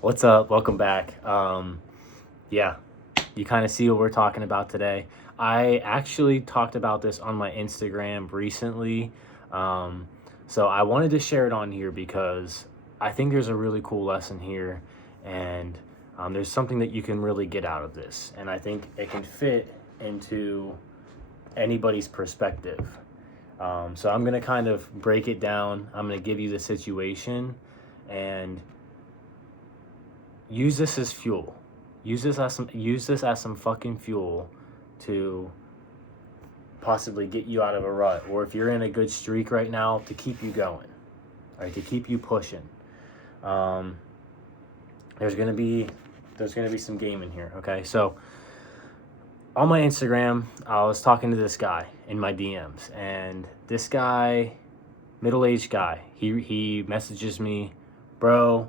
What's up? Welcome back. Yeah, you kind of see what we're talking about today. I actually talked about this on my Instagram recently. Um, so I wanted to share it on here because I think there's a really cool lesson here, and there's something that you can really get out of this. And I think it can fit into anybody's perspective. So I'm going to kind of break it down. I'm going to give you the situation and use this as fuel. Use this as some fucking fuel to possibly get you out of a rut, or if you're in a good streak right now, to keep you going, right? To keep you pushing. Um, there's gonna be some game in here. Okay, so on my Instagram, I was talking to this guy in my DMs, and this guy, middle-aged guy, he messages me, bro,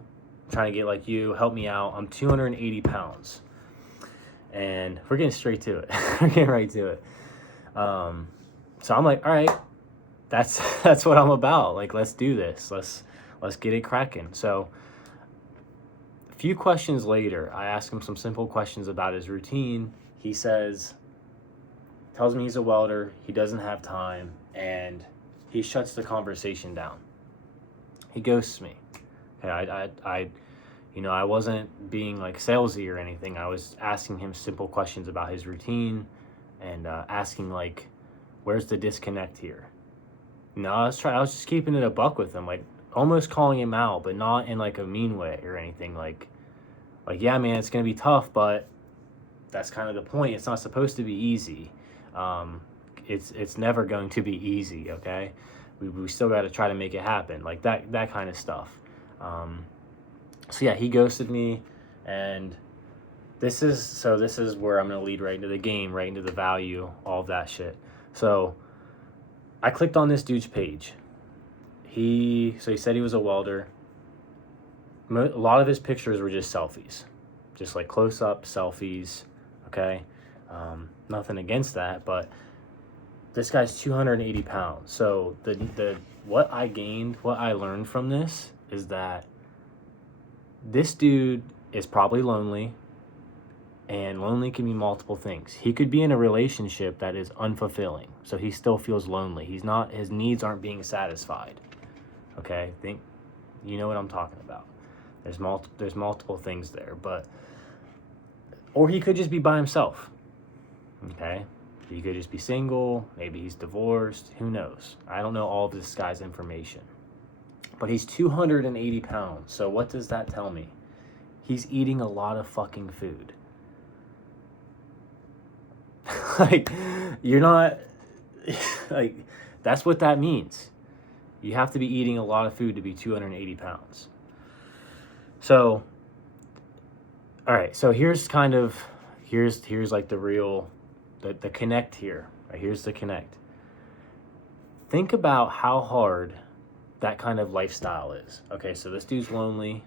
trying to get like you, help me out. I'm 280 pounds. And we're getting straight to it. We're getting right to it. So I'm like, all right, that's that's what I'm about. Like, let's do this. Let's get it cracking. So a few questions later, I ask him some simple questions about his routine. He tells me he's a welder, he doesn't have time, and he shuts the conversation down. He ghosts me. Okay, I wasn't being like salesy or anything. I was asking him simple questions about his routine and asking like, where's the disconnect here? No, I was just keeping it a buck with him, like almost calling him out, but not in like a mean way or anything. Yeah, man, it's gonna be tough, but that's kind of the point. It's not supposed to be easy. Um, it's never going to be easy. Okay, we still got to try to make it happen. Like that kind of stuff. Um, so yeah, he ghosted me, and this is where I'm gonna lead right into the game, right into the value, all of that shit. So I clicked on this dude's page. He said he was a welder. A lot of his pictures were just selfies, just like close up selfies. Okay, nothing against that, but this guy's 280 pounds. So the what I learned from this is that this dude is probably lonely, and lonely can mean multiple things. He could be in a relationship that is unfulfilling, so he still feels lonely. His needs aren't being satisfied. Okay, think you know what I'm talking about. There's multiple things there, or he could just be by himself. Okay, he could just be single. Maybe he's divorced. Who knows? I don't know all of this guy's information, but he's 280 pounds. So what does that tell me? He's eating a lot of fucking food. Like, you're not, like, that's what that means. You have to be eating a lot of food to be 280 pounds. So, all right, so here's like the real, the connect here. Right, here's the connect. Think about how hard that kind of lifestyle is. Okay, so this dude's lonely,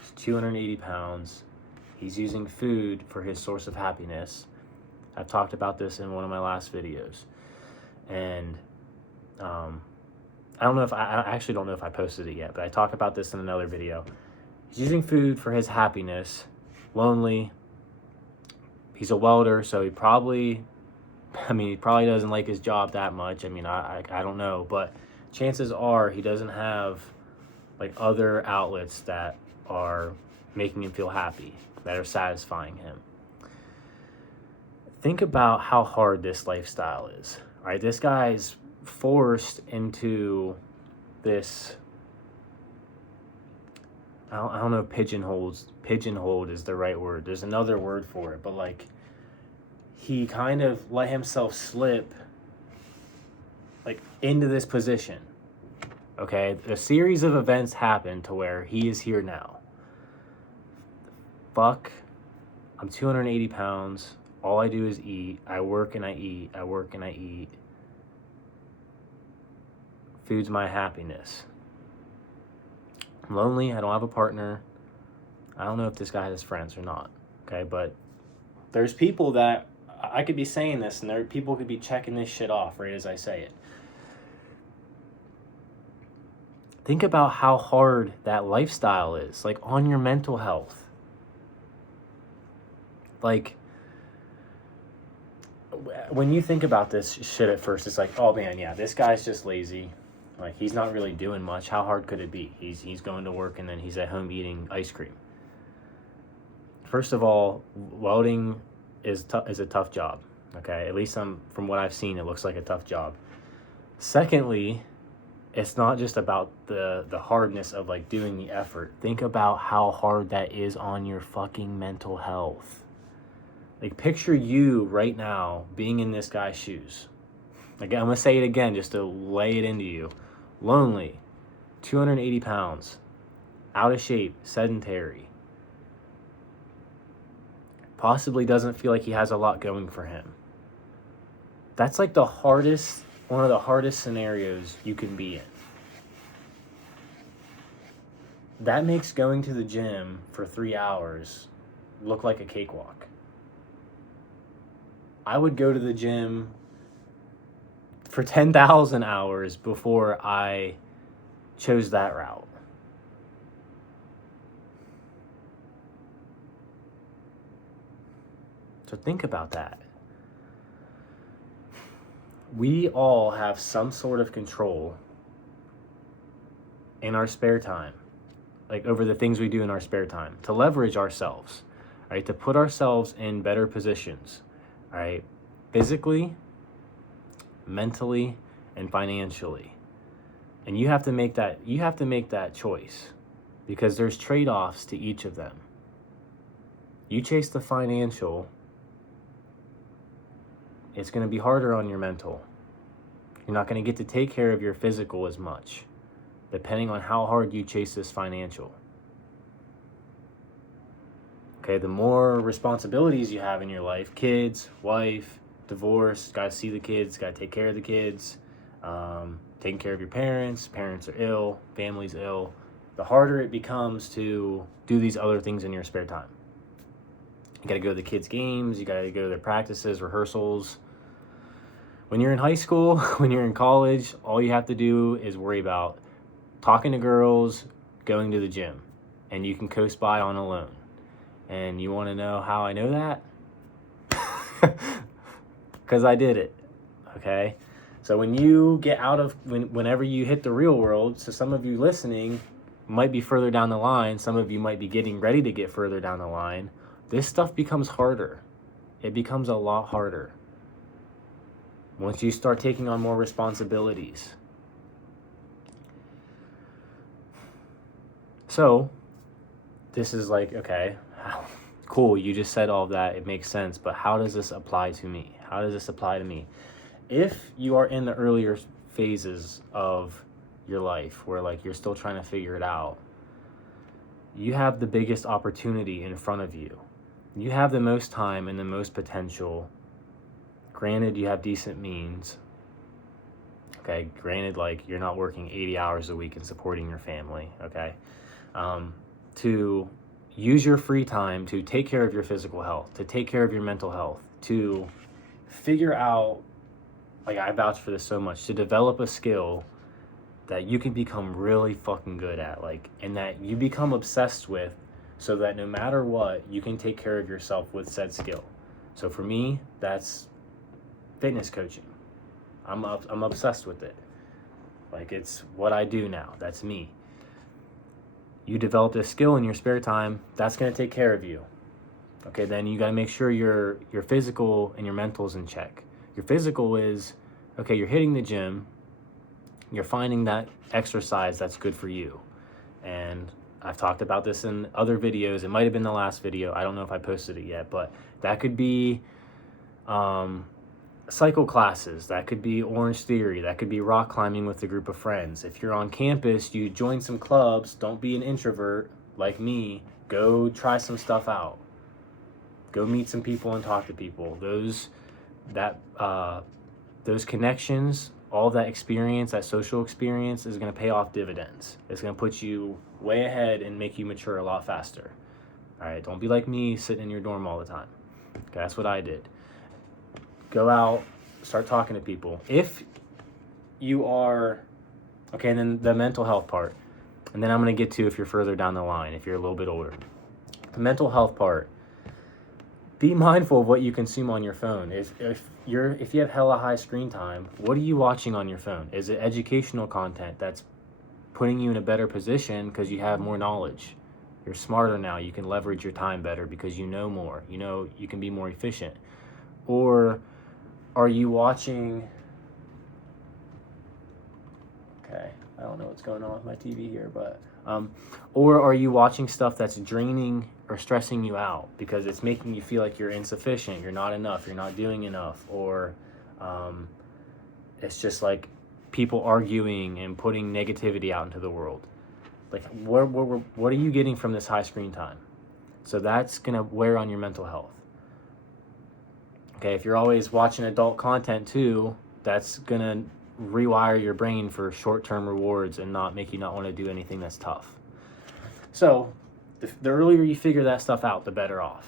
he's 280 pounds, he's using food for his source of happiness. I've talked about this in one of my last videos. And I actually don't know if I posted it yet, but I talk about this in another video. He's using food for his happiness, lonely. He's a welder, so he probably doesn't like his job that much. I don't know, but chances are he doesn't have like other outlets that are making him feel happy, that are satisfying him. Think about how hard this lifestyle is, right? This guy's forced into this, I don't know if pigeonholed is the right word. There's another word for it, but like, he kind of let himself slip like into this position. Okay, a series of events happened to where he is here now. Fuck, I'm 280 pounds. All I do is eat. I work and I eat. I work and I eat. Food's my happiness. I'm lonely. I don't have a partner. I don't know if this guy has friends or not. Okay, but there's people that I could be saying this, and people could be checking this shit off right as I say it. Think about how hard that lifestyle is, like on your mental health. Like, when you think about this shit at first, it's like, oh man, yeah, this guy's just lazy. Like, he's not really doing much. How hard could it be? He's going to work and then he's at home eating ice cream. First of all, welding is a tough job. Okay, at least from what I've seen, it looks like a tough job. Secondly, it's not just about the hardness of like doing the effort. Think about how hard that is on your fucking mental health. Like, picture you right now being in this guy's shoes. Again, I'm gonna say it again just to lay it into you. Lonely, 280 pounds, out of shape, sedentary. Possibly doesn't feel like he has a lot going for him. That's like one of the hardest scenarios you can be in. That makes going to the gym for 3 hours look like a cakewalk. I would go to the gym for 10,000 hours before I chose that route. So think about that. We all have some sort of control in our spare time, like over the things we do in our spare time, to leverage ourselves, right? To put ourselves in better positions, right? Physically, mentally, and financially. And you have to make that choice, because there's trade-offs to each of them. You chase the financial, it's going to be harder on your mental. You're not going to get to take care of your physical as much, depending on how hard you chase this financial. Okay, the more responsibilities you have in your life, kids, wife, divorce, got to see the kids, got to take care of the kids, taking care of your parents are ill, family's ill, the harder it becomes to do these other things in your spare time. You got to go to the kids' games, you got to go to their practices, rehearsals. When you're in high school, when you're in college, all you have to do is worry about talking to girls, going to the gym, and you can coast by on a loan. And you want to know how I know that? Because I did it, okay? So when you get whenever you hit the real world, so some of you listening might be further down the line, some of you might be getting ready to get further down the line, this stuff becomes harder. It becomes a lot harder once you start taking on more responsibilities. So this is like, okay, cool, you just said all of that, it makes sense, but how does this apply to me? How does this apply to me? If you are in the earlier phases of your life where like you're still trying to figure it out, you have the biggest opportunity in front of you. You have the most time and the most potential. Granted, you have decent means. Okay, granted, like you're not working 80 hours a week and supporting your family, okay? To use your free time to take care of your physical health, to take care of your mental health, to figure out, like I vouch for this so much, to develop a skill that you can become really fucking good at, like, and that you become obsessed with, so that no matter what, you can take care of yourself with said skill. So for me, that's fitness coaching. I'm obsessed with it. Like, it's what I do now. That's me. You develop this skill in your spare time, that's going to take care of you. Okay, then you got to make sure your physical and your mental is in check. Your physical is, okay, you're hitting the gym, you're finding that exercise that's good for you. And I've talked about this in other videos. It might have been the last video. I don't know if I posted it yet, but that could be cycle classes. That could be Orange Theory. That could be rock climbing with a group of friends. If you're on campus, you join some clubs. Don't be an introvert like me. Go try some stuff out. Go meet some people and talk to people. Those connections, all that experience, that social experience is going to pay off dividends. It's going to put you way ahead and make you mature a lot faster. All right, don't be like me sitting in your dorm all the time. Okay, that's what I did. Go out, start talking to people. If you are, okay, and then the mental health part. And then I'm going to get to if you're further down the line, if you're a little bit older. The mental health part. Be mindful of what you consume on your phone. If you have hella high screen time, what are you watching on your phone? Is it educational content that's putting you in a better position because you have more knowledge? You're smarter now. You can leverage your time better because you know more. You know, you can be more efficient. Or are you watching... Okay, I don't know what's going on with my TV here, but... or are you watching stuff that's draining or stressing you out because it's making you feel like you're insufficient, you're not enough, you're not doing enough, or it's just like people arguing and putting negativity out into the world? Like, what are you getting from this high screen time? So that's going to wear on your mental health. Okay, if you're always watching adult content too, that's going to rewire your brain for short-term rewards and not make you not want to do anything that's tough. So the earlier you figure that stuff out, the better off.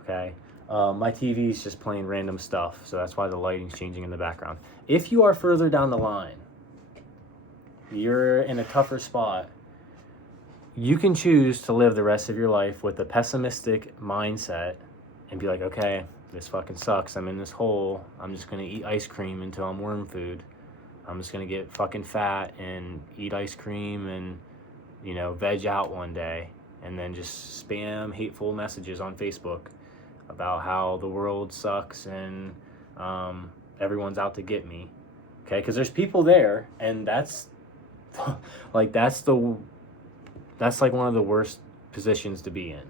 Okay, my TV is just playing random stuff, so that's why the lighting's changing in the background. If you are further down the line, you're in a tougher spot, you can choose to live the rest of your life with a pessimistic mindset and be like, okay, this fucking sucks, I'm in this hole, I'm just gonna eat ice cream until I'm worm food, I'm just gonna get fucking fat and eat ice cream and, you know, veg out one day, and then just spam hateful messages on Facebook about how the world sucks and everyone's out to get me. Okay, because there's people there, and that's like that's like one of the worst positions to be in.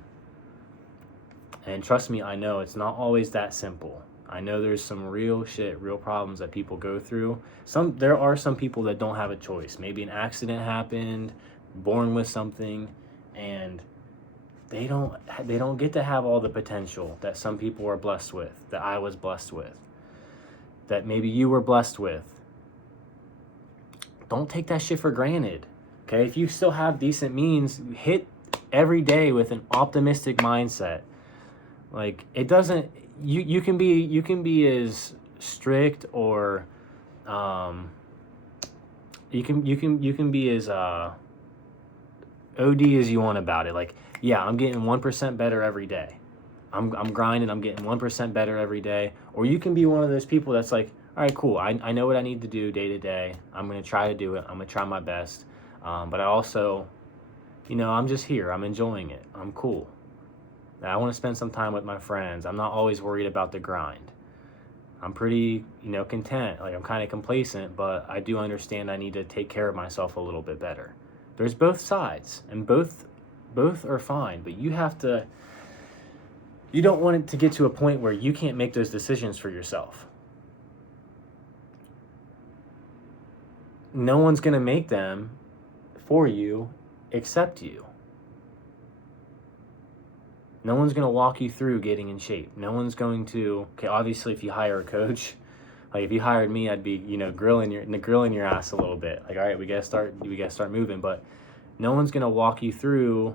And trust me, I know it's not always that simple. I know there's some real shit, real problems that people go through. There are some people that don't have a choice. Maybe an accident happened, born with something, and they don't get to have all the potential that some people are blessed with, that I was blessed with, that maybe you were blessed with. Don't take that shit for granted. Okay, if you still have decent means, hit every day with an optimistic mindset. Like, it doesn't, you can be as strict or you can be as OD as you want about it. Like, yeah, I'm getting 1% better every day. I'm grinding, I'm getting 1% better every day. Or you can be one of those people that's like, all right, cool, I know what I need to do day to day. I'm going to try to do it. I'm going to try my best. But I also, you know, I'm just here. I'm enjoying it. I'm cool. I want to spend some time with my friends. I'm not always worried about the grind. I'm pretty, you know, content. Like, I'm kind of complacent, but I do understand I need to take care of myself a little bit better. There's both sides, and both are fine, but you don't want it to get to a point where you can't make those decisions for yourself. No one's going to make them for you except you. No one's going to walk you through getting in shape. No one's going to, okay, obviously if you hire a coach, like if you hired me, I'd be, you know, grilling your ass a little bit. Like, all right, we got to start moving, but no one's going to walk you through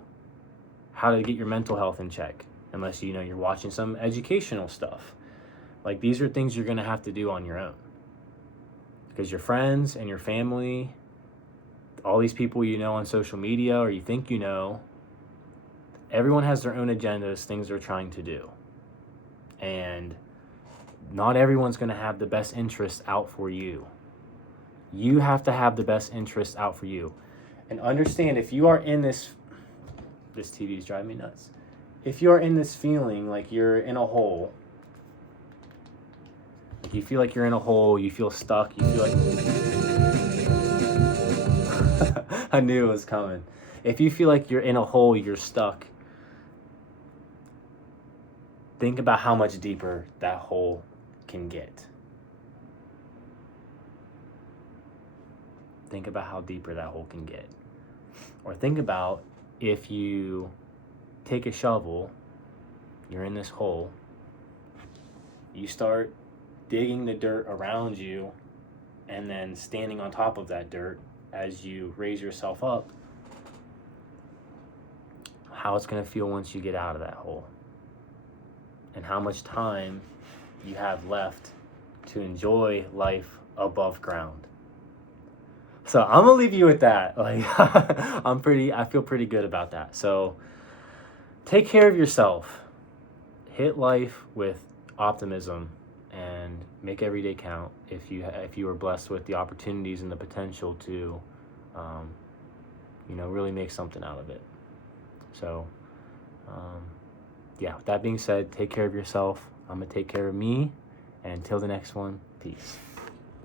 how to get your mental health in check unless, you know, you're watching some educational stuff. Like, these are things you're going to have to do on your own. Because your friends and your family, all these people you know on social media or you think you know, everyone has their own agendas, things they're trying to do. And not everyone's going to have the best interests out for you. You have to have the best interests out for you. And understand, if you are in this TV is driving me nuts. If you're in this feeling like you're in a hole, you feel like you're in a hole, you feel stuck, you feel like... I knew it was coming. If you feel like you're in a hole, you're stuck, think about how much deeper that hole can get. Think about how deeper that hole can get. Or think about if you take a shovel, you're in this hole, you start digging the dirt around you and then standing on top of that dirt as you raise yourself up, how it's going to feel once you get out of that hole, and how much time you have left to enjoy life above ground. So I'm gonna leave you with that. Like, I feel pretty good about that. So take care of yourself. Hit life with optimism and make every day count. If you are blessed with the opportunities and the potential to, um, really make something out of it. So, yeah. With that being said, take care of yourself. I'm gonna take care of me. And until the next one, peace.